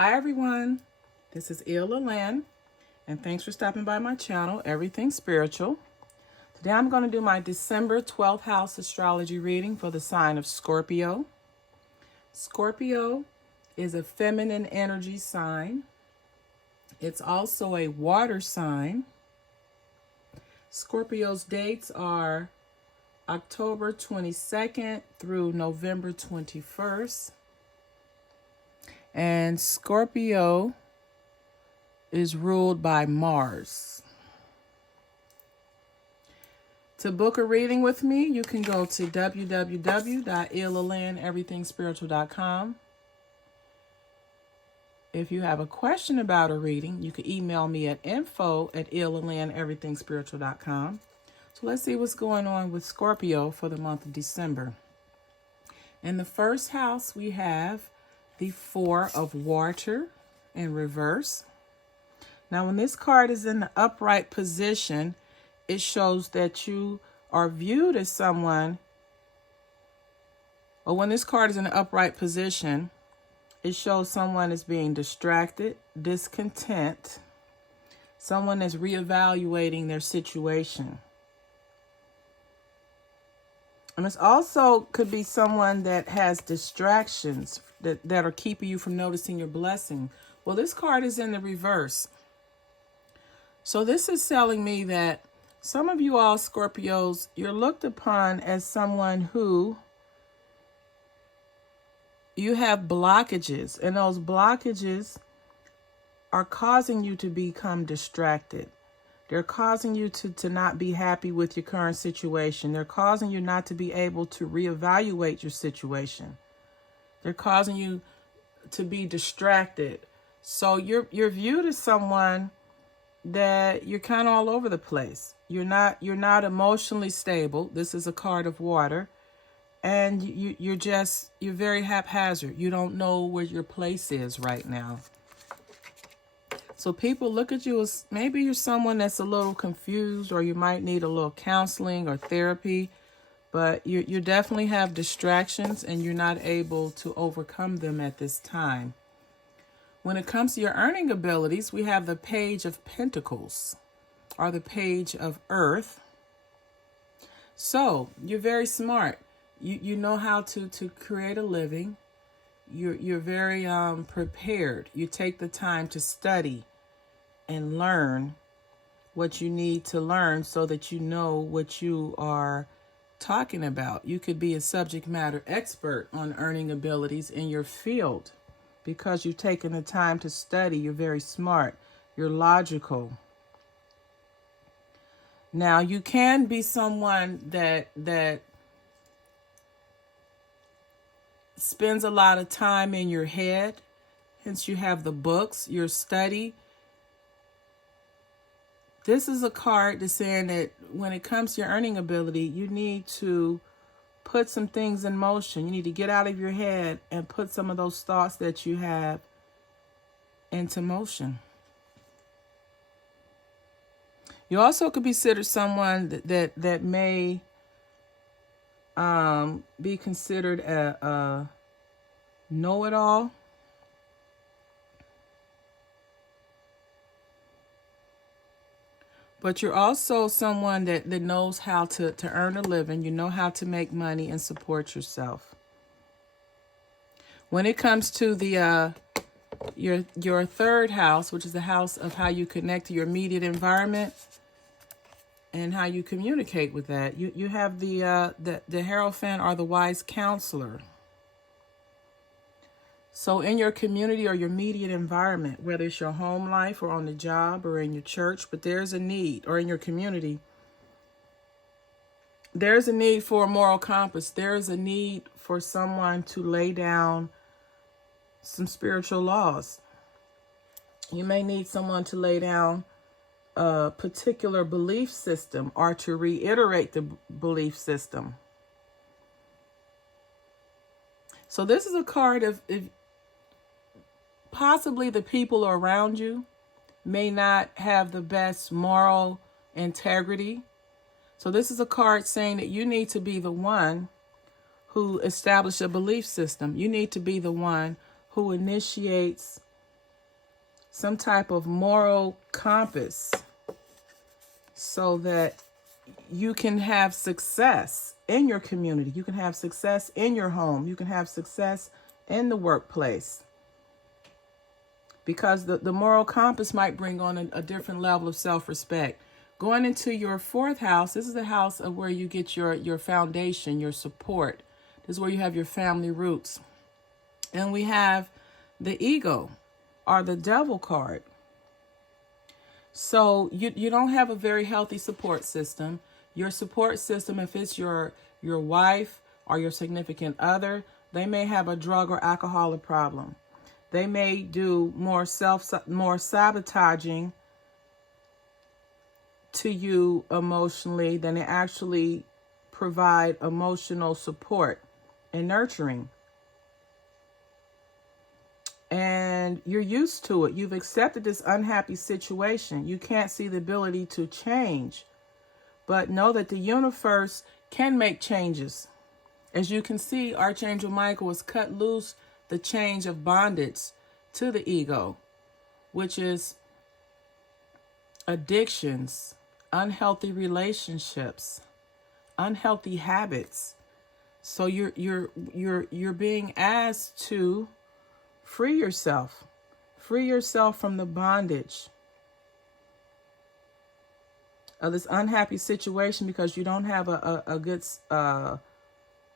Hi everyone, this is Ila Lynn, and thanks for stopping by my channel, Everything Spiritual. Today I'm going to do my December 12th house astrology reading for the sign of Scorpio. Scorpio is a feminine energy sign. It's also a water sign. Scorpio's dates are October 22nd through November 21st. And Scorpio is ruled by Mars. To book a reading with me, you can go to www.ilalanneverythingspiritual.com. If you have a question about a reading, you can email me at info@ilalanneverythingspiritual.com. So let's see what's going on with Scorpio for the month of December. In the first house, we have the Four of Water in reverse. Now, when this card is in the upright position, it shows that you are viewed as someone, or when this card is in the upright position, it shows someone as being distracted, discontent, someone that's reevaluating their situation. And this also could be someone that has distractions that are keeping you from noticing your blessing. Well, this card is in the reverse. So this is telling me that some of you all Scorpios, you're looked upon as someone who you have blockages, and those blockages are causing you to become distracted. They're causing you to not be happy with your current situation. They're causing you not to be able to reevaluate your situation. They're causing you to be distracted. So you're viewed as someone that you're kind of all over the place. You're not emotionally stable. This is a card of water. And you're very haphazard. You don't know where your place is right now. So people look at you as maybe you're someone that's a little confused, or you might need a little counseling or therapy, but you definitely have distractions and you're not able to overcome them at this time. When it comes to your earning abilities, we have the Page of Pentacles, or the Page of Earth. So you're very smart. You know how to create a living. You're very prepared. You take the time to study and learn what you need to learn so that you know what you are talking about. You could be a subject matter expert on earning abilities in your field because you've taken the time to study. You're very smart. You're logical. Now, you can be someone that spends a lot of time in your head. Hence, you have the books, your study. This is a card that's saying that when it comes to your earning ability, you need to put some things in motion. You need to get out of your head and put some of those thoughts that you have into motion. You also could consider someone that may be considered a know-it-all. But you're also someone that knows how to earn a living. You know how to make money and support yourself. When it comes to the your third house, which is the house of how you connect to your immediate environment and how you communicate with that, you have the Hierophant, or the wise counselor. So in your community or your immediate environment, whether it's your home life or on the job or in your church, but there's a need, or in your community, there's a need for a moral compass. There's a need for someone to lay down some spiritual laws. You may need someone to lay down a particular belief system, or to reiterate the belief system. So this is a card of if possibly the people around you may not have the best moral integrity. So this is a card saying that you need to be the one who establishes a belief system. You need to be the one who initiates some type of moral compass so that you can have success in your community. You can have success in your home. You can have success in the workplace. Because the moral compass might bring on a different level of self-respect. Going into your fourth house, this is the house of where you get your foundation, your support. This is where you have your family roots. And we have the ego, or the devil card. So you don't have a very healthy support system. Your support system, if it's your wife or your significant other, they may have a drug or alcoholic problem. They may do more sabotaging to you emotionally than they actually provide emotional support and nurturing. And you're used to it. You've accepted this unhappy situation. You can't see the ability to change, but know that the universe can make changes. As you can see, Archangel Michael has cut loose the change of bondage to the ego, which is addictions, unhealthy relationships, unhealthy habits. So you're being asked to free yourself from the bondage of this unhappy situation because you don't have a good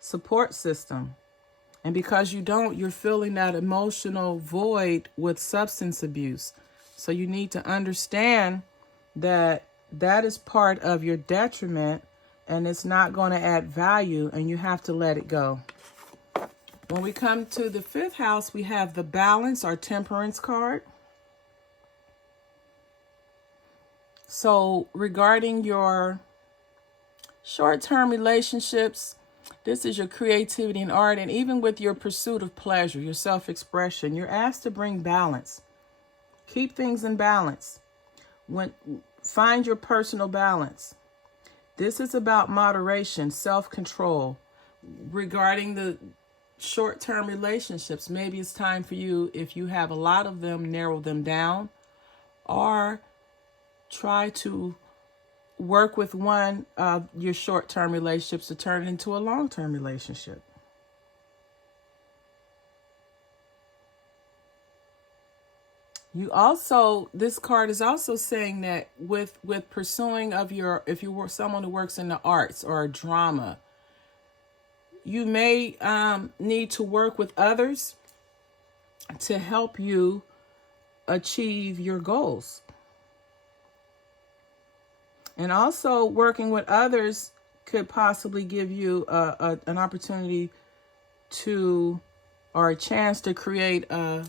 support system. And because you don't, you're feeling that emotional void with substance abuse. So you need to understand that that is part of your detriment and it's not going to add value, and you have to let it go. When we come to the fifth house, we have the balance or temperance card. So regarding your short-term relationships, this is your creativity and art, and even with your pursuit of pleasure, your self-expression, you're asked to bring balance. Keep things in balance. Find your personal balance. This is about moderation, self-control. Regarding the short-term relationships, maybe it's time for you, if you have a lot of them, narrow them down, or try to work with one of your short-term relationships to turn it into a long-term relationship. This card is also saying that with pursuing of if you were someone who works in the arts or drama, you may need to work with others to help you achieve your goals. And also working with others could possibly give you an opportunity or a chance to create an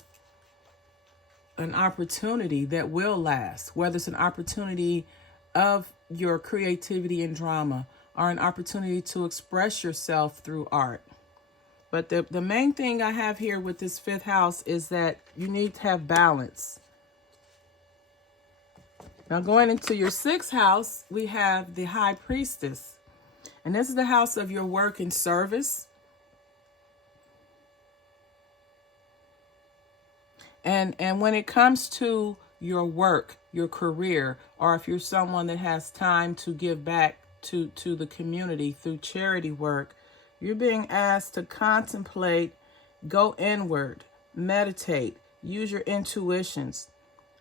opportunity that will last, whether it's an opportunity of your creativity and drama or an opportunity to express yourself through art. But the main thing I have here with this fifth house is that you need to have balance. Now going into your sixth house, we have the High Priestess. And this is the house of your work and service. And when it comes to your work, your career, or if you're someone that has time to give back to the community through charity work, you're being asked to contemplate, go inward, meditate, use your intuitions.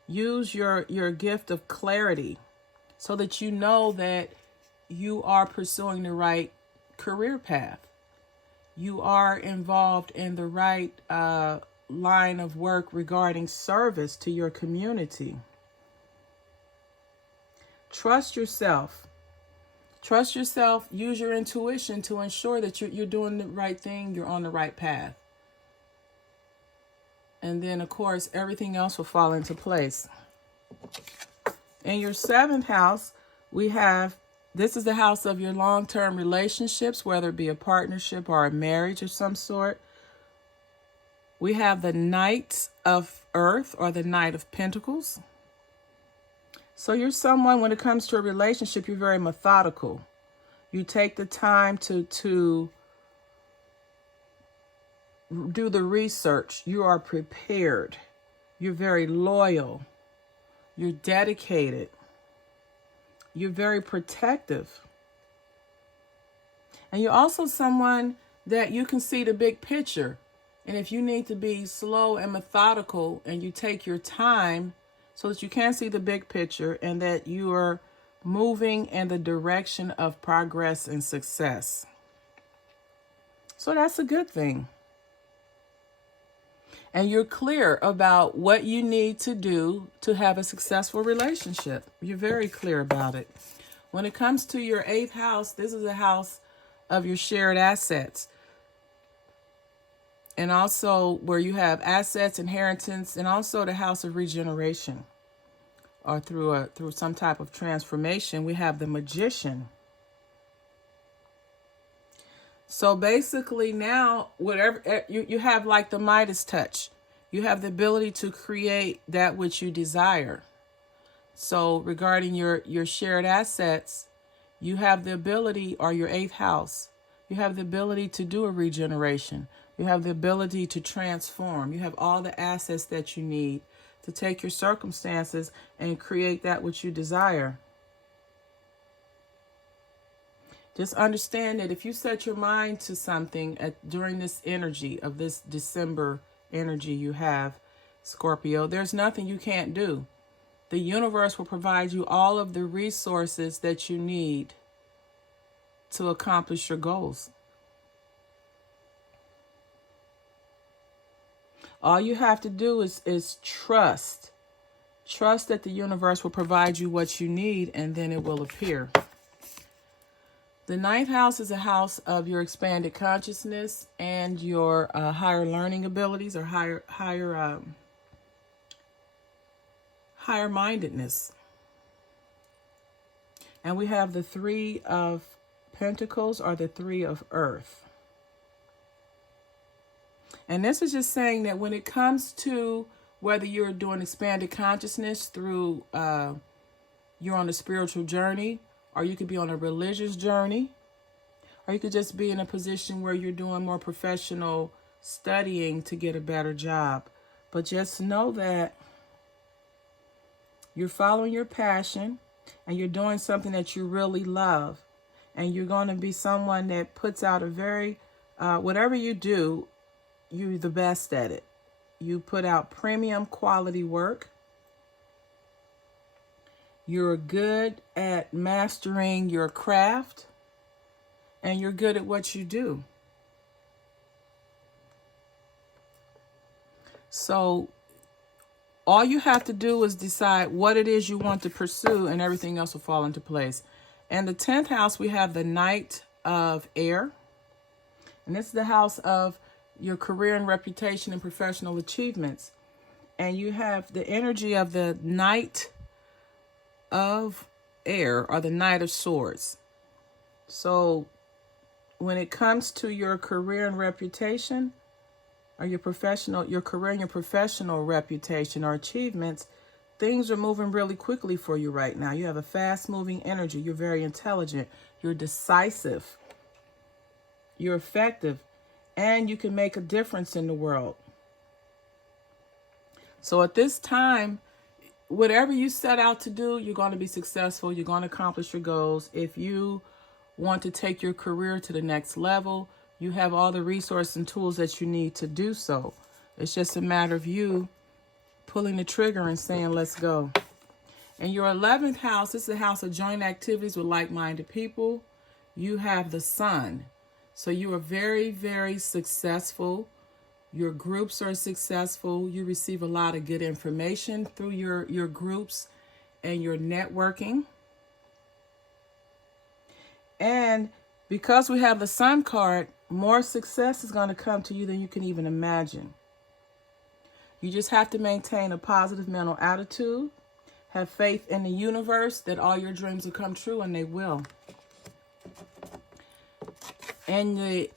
Use your gift of clarity so that you know that you are pursuing the right career path. You are involved in the right line of work regarding service to your community. Trust yourself. Trust yourself. Use your intuition to ensure that you're doing the right thing. You're on the right path. And then, of course, everything else will fall into place. In your seventh house, this is the house of your long-term relationships, whether it be a partnership or a marriage of some sort. We have the Knight of Earth or the Knight of Pentacles. So you're someone, when it comes to a relationship, you're very methodical. You take the time to do the research. You are prepared. You're very loyal. You're dedicated. You're very protective. And you're also someone that you can see the big picture. And if you need to be slow and methodical and you take your time so that you can see the big picture and that you are moving in the direction of progress and success. So that's a good thing. And you're clear about what you need to do to have a successful relationship. You're very clear about it. When it comes to your 8th house, this is a house of your shared assets. And also where you have assets, inheritance, and also the house of regeneration. Or through some type of transformation, we have the Magician. So basically now, whatever you have, like the Midas touch, you have the ability to create that which you desire. So regarding your shared assets, you have the ability, or your 8th house, you have the ability to do a regeneration. You have the ability to transform. You have all the assets that you need to take your circumstances and create that which you desire. Just understand that if you set your mind to something during this energy of this December energy you have, Scorpio, there's nothing you can't do. The universe will provide you all of the resources that you need to accomplish your goals. All you have to do is trust. Trust that the universe will provide you what you need, and then it will appear. The 9th house is a house of your expanded consciousness and your higher learning abilities, or higher mindedness. And we have the 3 of Pentacles, or the 3 of Earth. And this is just saying that when it comes to whether you're doing expanded consciousness through you're on a spiritual journey, or you could be on a religious journey, or you could just be in a position where you're doing more professional studying to get a better job. But just know that you're following your passion and you're doing something that you really love. And you're going to be someone that puts out a very, whatever you do, you're the best at it. You put out premium quality work. You're good at mastering your craft, and you're good at what you do. So all you have to do is decide what it is you want to pursue, and everything else will fall into place. And the 10th house, we have the Knight of Air. And this is the house of your career and reputation and professional achievements. And you have the energy of the Knight of Air, or the Knight of Swords. So when it comes to your career and reputation, or your career and your professional reputation or achievements, things are moving really quickly for you right now. You have a fast moving energy. You're very intelligent. You're decisive. You're effective. And you can make a difference in the world. So at this time, whatever you set out to do, you're going to be successful. You're going to accomplish your goals. If you want to take your career to the next level, you have all the resources and tools that you need to do so. It's just a matter of you pulling the trigger and saying, let's go. And your 11th house, this is the house of joint activities with like-minded people. You have the Sun. So you are very, very successful. Your groups are successful. You receive a lot of good information through your groups and your networking. And because we have the Sun card, more success is going to come to you than you can even imagine. You just have to maintain a positive mental attitude. Have faith in the universe that all your dreams will come true, and they will. And the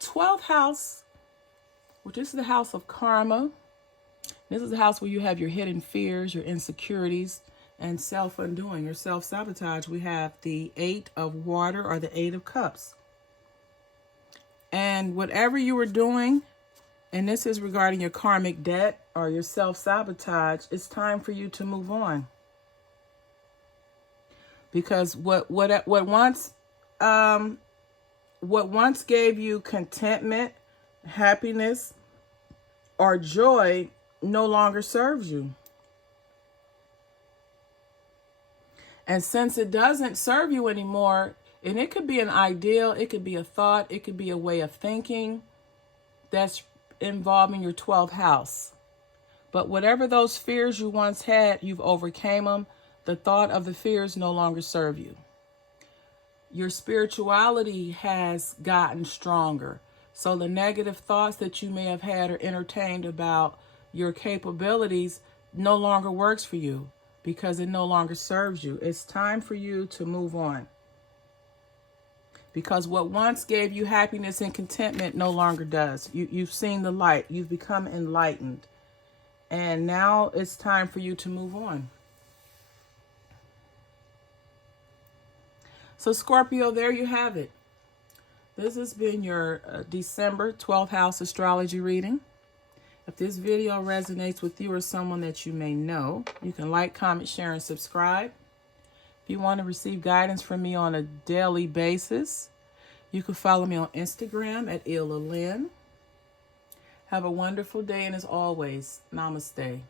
12th house, which is the house of karma. This is the house where you have your hidden fears, your insecurities, and self-undoing or self-sabotage. We have the 8 of water, or the 8 of cups. And whatever you were doing and this is regarding your karmic debt or your self-sabotage, it's time for you to move on. Because what once gave you contentment, happiness, or joy no longer serves you. And since it doesn't serve you anymore, and it could be an ideal, it could be a thought, it could be a way of thinking that's involving your 12th house. But whatever those fears you once had, you've overcame them. The thought of the fears no longer serve you. Your spirituality has gotten stronger. So the negative thoughts that you may have had or entertained about your capabilities no longer works for you because it no longer serves you. It's time for you to move on. Because what once gave you happiness and contentment no longer does. You've seen the light. You've become enlightened. And now it's time for you to move on. So Scorpio, there you have it. This has been your December 12th house astrology reading. If this video resonates with you or someone that you may know, you can like, comment, share, and subscribe. If you want to receive guidance from me on a daily basis, you can follow me on Instagram at IllaLynn. Have a wonderful day, and as always, namaste.